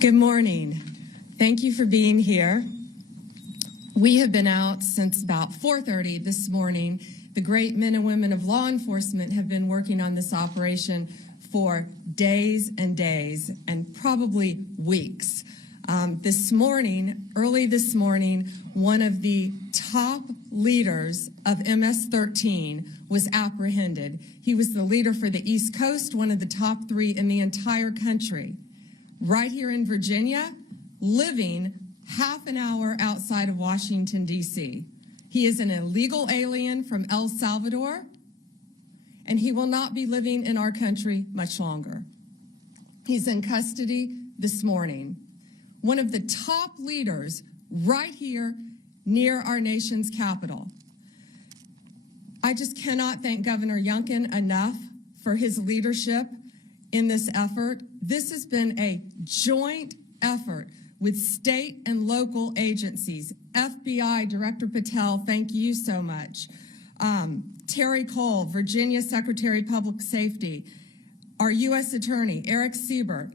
Good morning. Thank you for being here. We have been out since about 4:30 this morning. The great men and women of law enforcement have been working on this operation for days and days, and probably weeks. Early this morning, one of the top leaders of MS-13 was apprehended. He was the leader for the East Coast, one of the top 3 in the entire country. Right here in Virginia, living half an hour outside of Washington, D.C. He is an illegal alien from El Salvador, and he will not be living in our country much longer. He's in custody this morning. One of the top leaders right here near our nation's capital. I just cannot thank Governor Youngkin enough for his leadership in this effort. This has been a joint effort with state and local agencies. FBI Director Patel, thank you so much. Terry Cole, Virginia Secretary of Public Safety, our U.S. Attorney, Eric Siebert,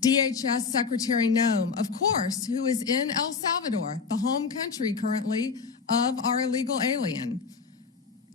DHS Secretary Noem, of course, who is in El Salvador, the home country currently of our illegal alien.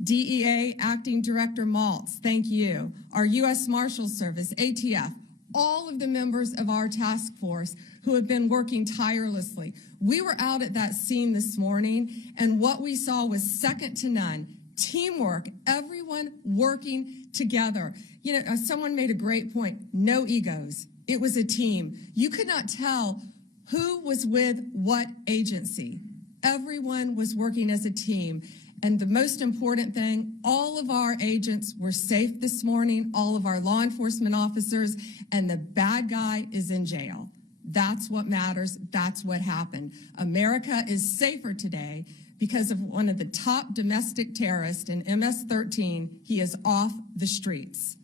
DEA Acting Director Maltz, thank you. Our U.S. Marshals Service, ATF, all of the members of our task force who have been working tirelessly. We were out at that scene this morning, and what we saw was second to none. Teamwork, everyone working together. You know, someone made a great point, no egos. It was a team. You could not tell who was with what agency. Everyone was working as a team. And the most important thing, all of our agents were safe this morning, all of our law enforcement officers, and the bad guy is in jail. That's what matters. That's what happened. America is safer today because of one of the top domestic terrorists in MS-13. He is off the streets.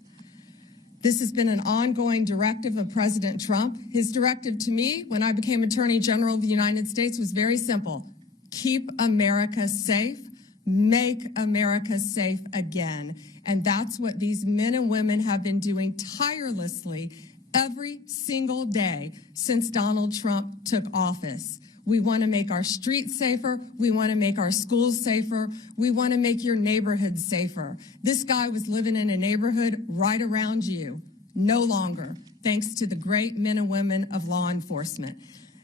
This has been an ongoing directive of President Trump. His directive to me when I became Attorney General of the United States was very simple. Keep America safe. Make America safe again. And that's what these men and women have been doing tirelessly every single day since Donald Trump took office. We want to make our streets safer. We want to make our schools safer. We want to make your neighborhood safer. This guy was living in a neighborhood right around you. No longer, thanks to the great men and women of law enforcement.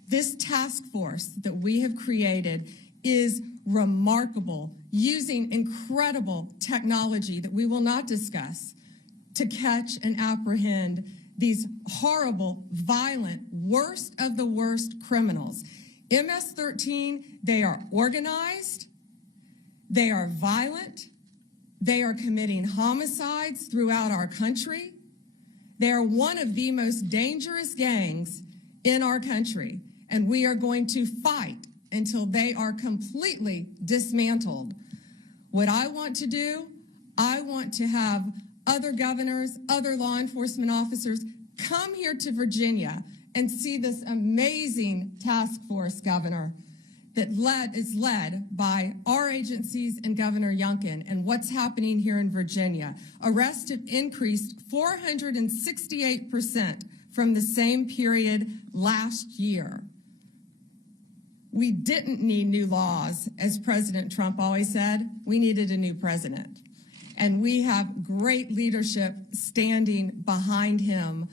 This task force that we have created is remarkable, using incredible technology that we will not discuss to catch and apprehend these horrible, violent, worst of the worst criminals. MS-13, they are organized, they are violent, they are committing homicides throughout our country. They are one of the most dangerous gangs in our country, and we are going to fight until they are completely dismantled. What I want to do, I want to have other governors, other law enforcement officers come here to Virginia and see this amazing task force, Governor, that is led by our agencies and Governor Youngkin. And what's happening here in Virginia? Arrests have increased 468% from the same period last year. We didn't need new laws, as President Trump always said. We needed a new president. And we have great leadership standing behind him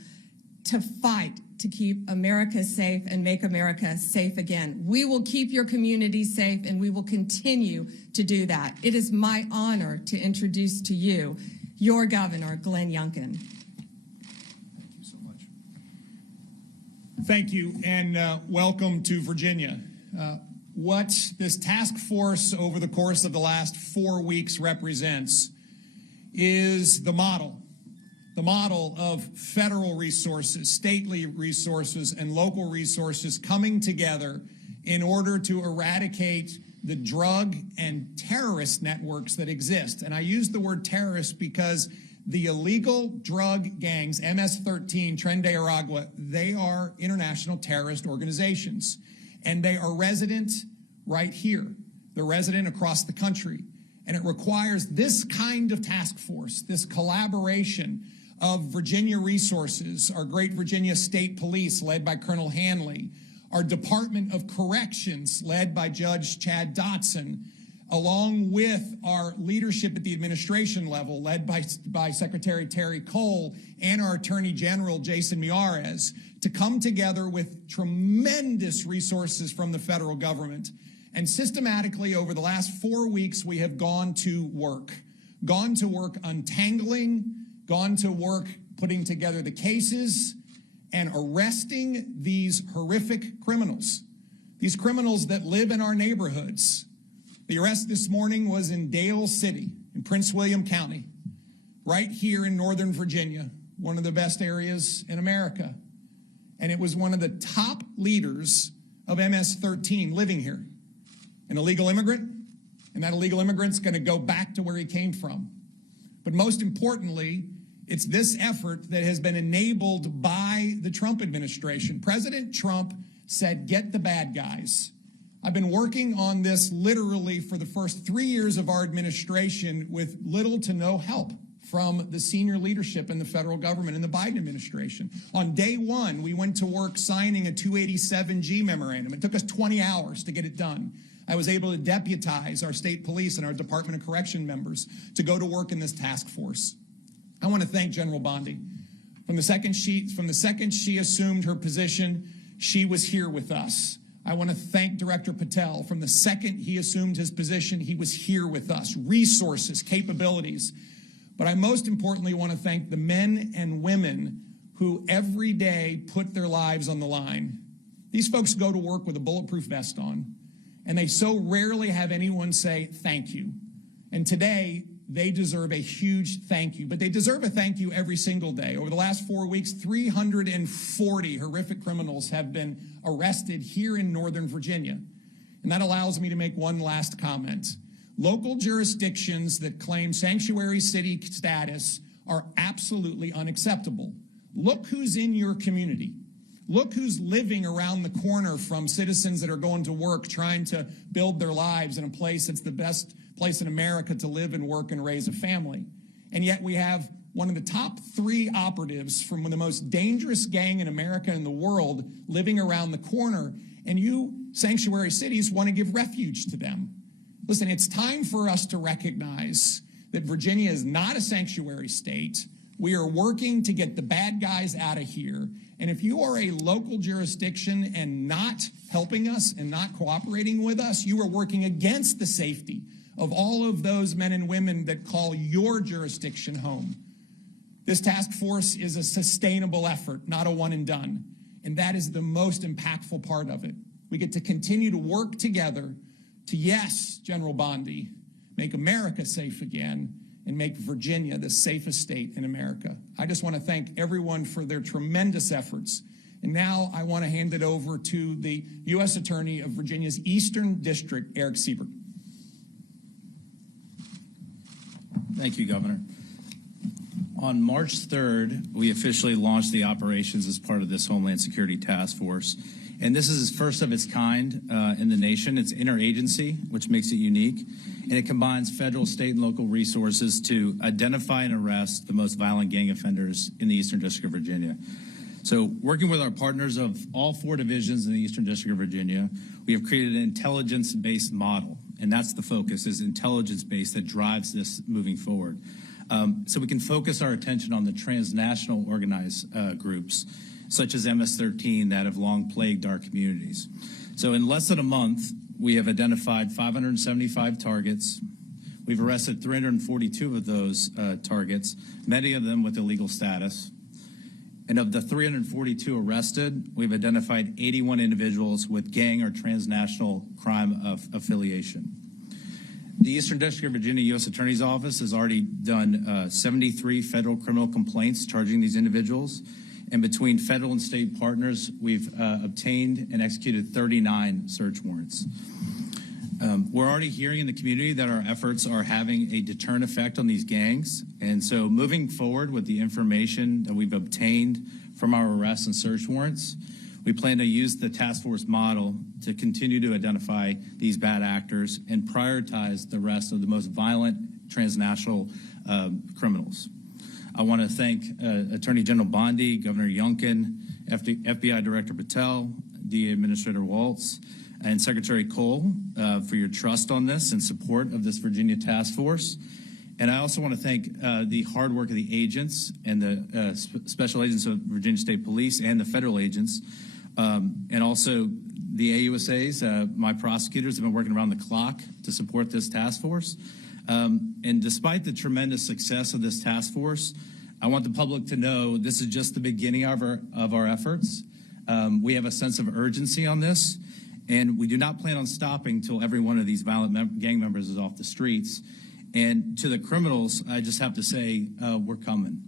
to fight to keep America safe and make America safe again. We will keep your community safe, and we will continue to do that. It is my honor to introduce to you your Governor, Glenn Youngkin. Thank you so much. Thank you, and welcome to Virginia. What this task force over the course of the last 4 weeks represents is the model of federal resources, stately resources, and local resources coming together in order to eradicate the drug and terrorist networks that exist. And I use the word terrorist because the illegal drug gangs, MS-13, Tren de Aragua, they are international terrorist organizations. And they are resident right here. They're resident across the country. And it requires this kind of task force, this collaboration of Virginia Resources, our great Virginia State Police led by Colonel Hanley, our Department of Corrections led by Judge Chad Dotson, along with our leadership at the administration level led by Secretary Terry Cole and our Attorney General Jason Miyares, to come together with tremendous resources from the federal government. And systematically over the last 4 weeks, we have gone to work untangling, gone to work putting together the cases and arresting these horrific criminals, these criminals that live in our neighborhoods. The arrest this morning was in Dale City in Prince William County, right here in Northern Virginia, one of the best areas in America. And it was one of the top leaders of MS-13 living here, an illegal immigrant, and that illegal immigrant's going to go back to where he came from. But most importantly, it's this effort that has been enabled by the Trump administration. President Trump said, get the bad guys. I've been working on this literally for the first 3 years of our administration with little to no help from the senior leadership in the federal government and the Biden administration. On day one, we went to work signing a 287G memorandum. It took us 20 hours to get it done. I was able to deputize our state police and our Department of Correction members to go to work in this task force. I want to thank General Bondi. From the second she assumed her position, she was here with us. I want to thank Director Patel. From the second he assumed his position, he was here with us. Resources, capabilities. But I most importantly want to thank the men and women who every day put their lives on the line. These folks go to work with a bulletproof vest on, and they so rarely have anyone say thank you. And today, they deserve a huge thank you, but they deserve a thank you every single day. Over the last 4 weeks, 340 horrific criminals have been arrested here in Northern Virginia. And that allows me to make one last comment. Local jurisdictions that claim sanctuary city status are absolutely unacceptable. Look who's in your community. Look who's living around the corner from citizens that are going to work, trying to build their lives in a place that's the best place in America to live and work and raise a family. And yet we have one of the top 3 operatives from the most dangerous gang in America and the world living around the corner, and you sanctuary cities want to give refuge to them. Listen, it's time for us to recognize that Virginia is not a sanctuary state. We are working to get the bad guys out of here. And if you are a local jurisdiction and not helping us and not cooperating with us, you are working against the safety of all of those men and women that call your jurisdiction home. This task force is a sustainable effort, not a one and done. And that is the most impactful part of it. We get to continue to work together to, yes, General Bondi, make America safe again and make Virginia the safest state in America. I just want to thank everyone for their tremendous efforts. And now I want to hand it over to the U.S. Attorney of Virginia's Eastern District, Eric Siebert. Thank you, Governor. On March 3rd, we officially launched the operations as part of this Homeland Security Task Force. And this is first of its kind in the nation. It's interagency, which makes it unique. And it combines federal, state, and local resources to identify and arrest the most violent gang offenders in the Eastern District of Virginia. So working with our partners of all 4 divisions in the Eastern District of Virginia, we have created an intelligence-based model. And that's the focus, is intelligence-based that drives this moving forward. So we can focus our attention on the transnational organized groups, such as MS-13, that have long plagued our communities. So in less than a month, we have identified 575 targets. We've arrested 342 of those targets, many of them with illegal status. And of the 342 arrested, we've identified 81 individuals with gang or transnational crime of affiliation. The Eastern District of Virginia U.S. Attorney's Office has already done 73 federal criminal complaints charging these individuals. And between federal and state partners, we've obtained and executed 39 search warrants. We're already hearing in the community that our efforts are having a deterrent effect on these gangs. And so moving forward with the information that we've obtained from our arrests and search warrants, we plan to use the task force model to continue to identify these bad actors and prioritize the rest of the most violent transnational criminals. I want to thank Attorney General Bondi, Governor Youngkin, FBI Director Patel, DA Administrator Waltz, and Secretary Cole for your trust on this and support of this Virginia task force. And I also want to thank the hard work of the agents and the special agents of Virginia State Police and the federal agents, and also the AUSAs. My prosecutors have been working around the clock to support this task force. And despite the tremendous success of this task force, I want the public to know this is just the beginning of our efforts. We have a sense of urgency on this, and we do not plan on stopping until every one of these violent gang members is off the streets. And to the criminals, I just have to say, we're coming.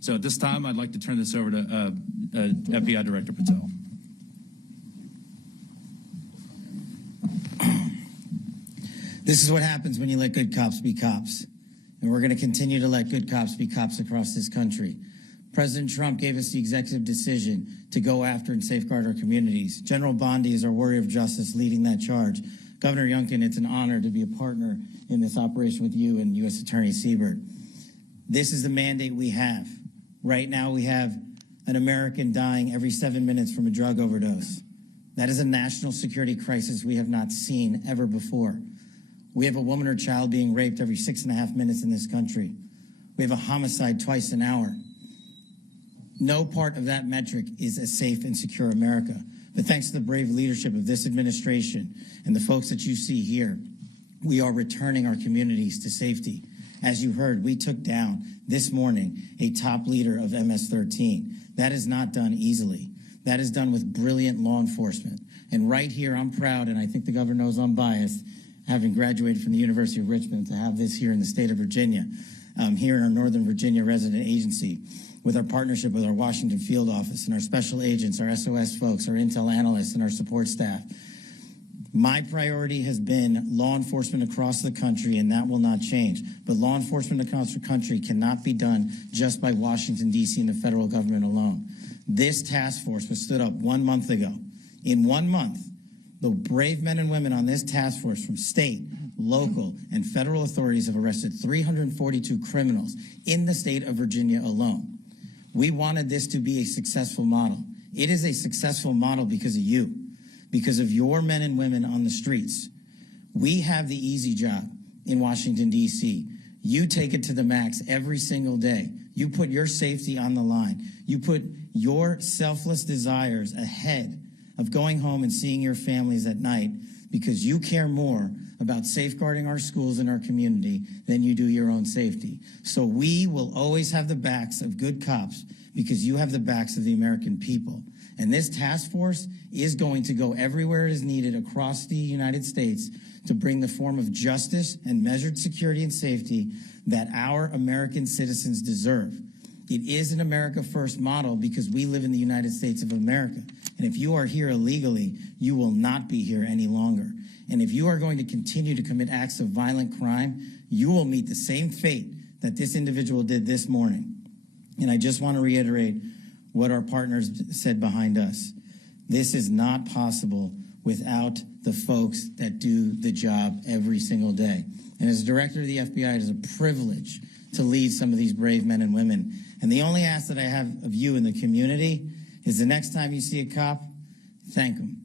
So at this time, I'd like to turn this over to FBI Director Patel. This is what happens when you let good cops be cops. And we're going to continue to let good cops be cops across this country. President Trump gave us the executive decision to go after and safeguard our communities. General Bondi is our warrior of justice leading that charge. Governor Youngkin, it's an honor to be a partner in this operation with you and U.S. Attorney Siebert. This is the mandate we have. Right now we have an American dying every 7 minutes from a drug overdose. That is a national security crisis we have not seen ever before. We have a woman or child being raped every 6.5 minutes in this country. We have a homicide twice an hour. No part of that metric is a safe and secure America. But thanks to the brave leadership of this administration and the folks that you see here, we are returning our communities to safety. As you heard, we took down this morning a top leader of MS-13. That is not done easily. That is done with brilliant law enforcement. And right here, I'm proud, and I think the governor knows I'm biased, having graduated from the University of Richmond, to have this here in the state of Virginia, here in our Northern Virginia resident agency, with our partnership with our Washington field office and our special agents, our SOS folks, our intel analysts, and our support staff. My priority has been law enforcement across the country, and that will not change. But law enforcement across the country cannot be done just by Washington, D.C. and the federal government alone. This task force was stood up 1 month ago. In 1 month, the brave men and women on this task force from state, local, and federal authorities have arrested 342 criminals in the state of Virginia alone. We wanted this to be a successful model. It is a successful model because of you, because of your men and women on the streets. We have the easy job in Washington, D.C. You take it to the max every single day. You put your safety on the line. You put your selfless desires ahead of going home and seeing your families at night because you care more about safeguarding our schools and our community than you do your own safety. So we will always have the backs of good cops because you have the backs of the American people. And this task force is going to go everywhere it is needed across the United States to bring the form of justice and measured security and safety that our American citizens deserve. It is an America First model because we live in the United States of America. And if you are here illegally, you will not be here any longer. And if you are going to continue to commit acts of violent crime, you will meet the same fate that this individual did this morning. And I just want to reiterate what our partners said behind us. This is not possible without the folks that do the job every single day. And as director of the FBI, it is a privilege to lead some of these brave men and women. And the only ask that I have of you in the community is the next time you see a cop, thank them.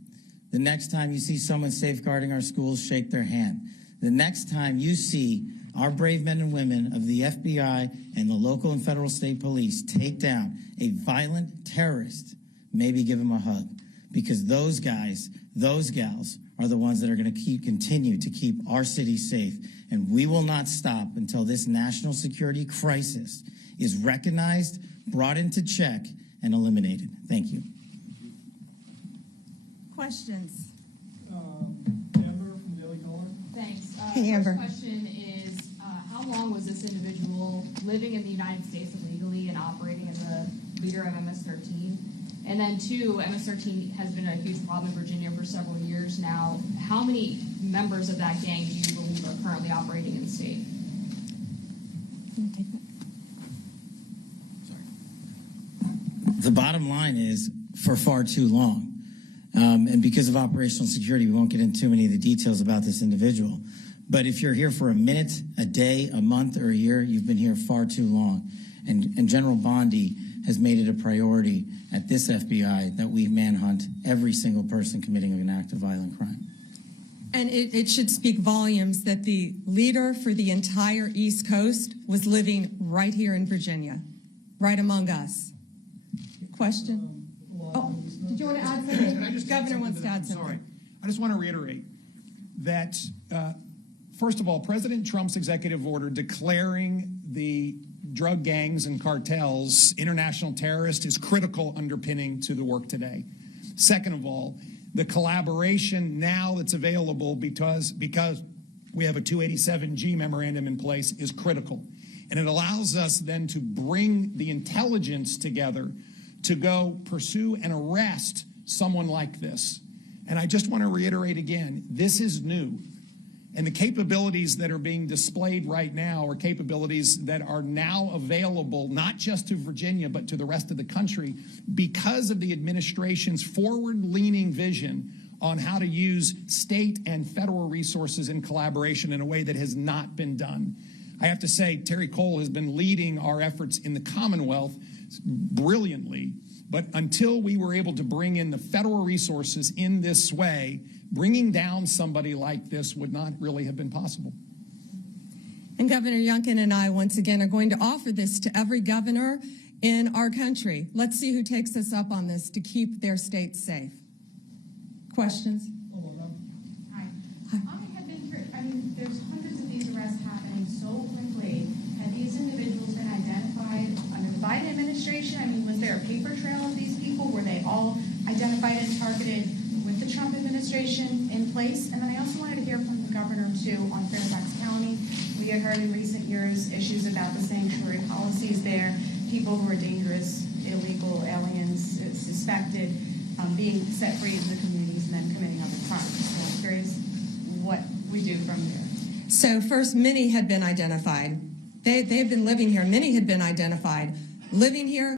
The next time you see someone safeguarding our schools, shake their hand. The next time you see our brave men and women of the FBI and the local and federal state police take down a violent terrorist, maybe give them a hug. Because those guys, those gals are the ones that are going to continue to keep our city safe. And we will not stop until this national security crisis is recognized, brought into check, and eliminated. Thank you. Questions? Amber from Daily Caller. Thanks. Hey, Amber. First question is, how long was this individual living in the United States illegally and operating as a leader of MS-13? And then two, MS-13 has been a huge problem in Virginia for several years now. How many members of that gang do you believe are currently operating in the state? The bottom line is for far too long. And because of operational security, we won't get into too many of the details about this individual. But if you're here for a minute, a day, a month, or a year, you've been here far too long. And General Bondi has made it a priority at this FBI that we manhunt every single person committing an act of violent crime. And it should speak volumes that the leader for the entire East Coast was living right here in Virginia, right among us. Question? Oh, did you want to add something? Can I just Governor add something wants to add that? something. Sorry. I just want to reiterate that, first of all, President Trump's executive order declaring the drug gangs and cartels international terrorists is critical underpinning to the work today. Second of all, the collaboration now that's available because we have a 287G memorandum in place is critical. And it allows us then to bring the intelligence together to go pursue and arrest someone like this. And I just want to reiterate again, this is new. And the capabilities that are being displayed right now are capabilities that are now available not just to Virginia, but to the rest of the country because of the administration's forward-leaning vision on how to use state and federal resources in collaboration in a way that has not been done. I have to say, Terry Cole has been leading our efforts in the Commonwealth brilliantly, but until we were able to bring in the federal resources in this way, bringing down somebody like this would not really have been possible. And Governor Youngkin and I, once again, are going to offer this to every governor in our country. Let's see who takes us up on this to keep their states safe. Questions? Hi. I have been here, I mean, there's hundreds of these arrests happening so quickly. Have these individuals been identified under the Biden administration? I mean, was there a paper trail of these people? Were they all identified and targeted with the Trump administration in place? And then I also wanted to hear from the governor, too, on Fairfax County. We had heard in recent years issues about the sanctuary policies there, people who are dangerous, illegal aliens, suspected, being set free into the communities and then committing other crimes. So I'm curious what we do from there. So first, many had been identified. They've been living here. Many had been identified. Living here,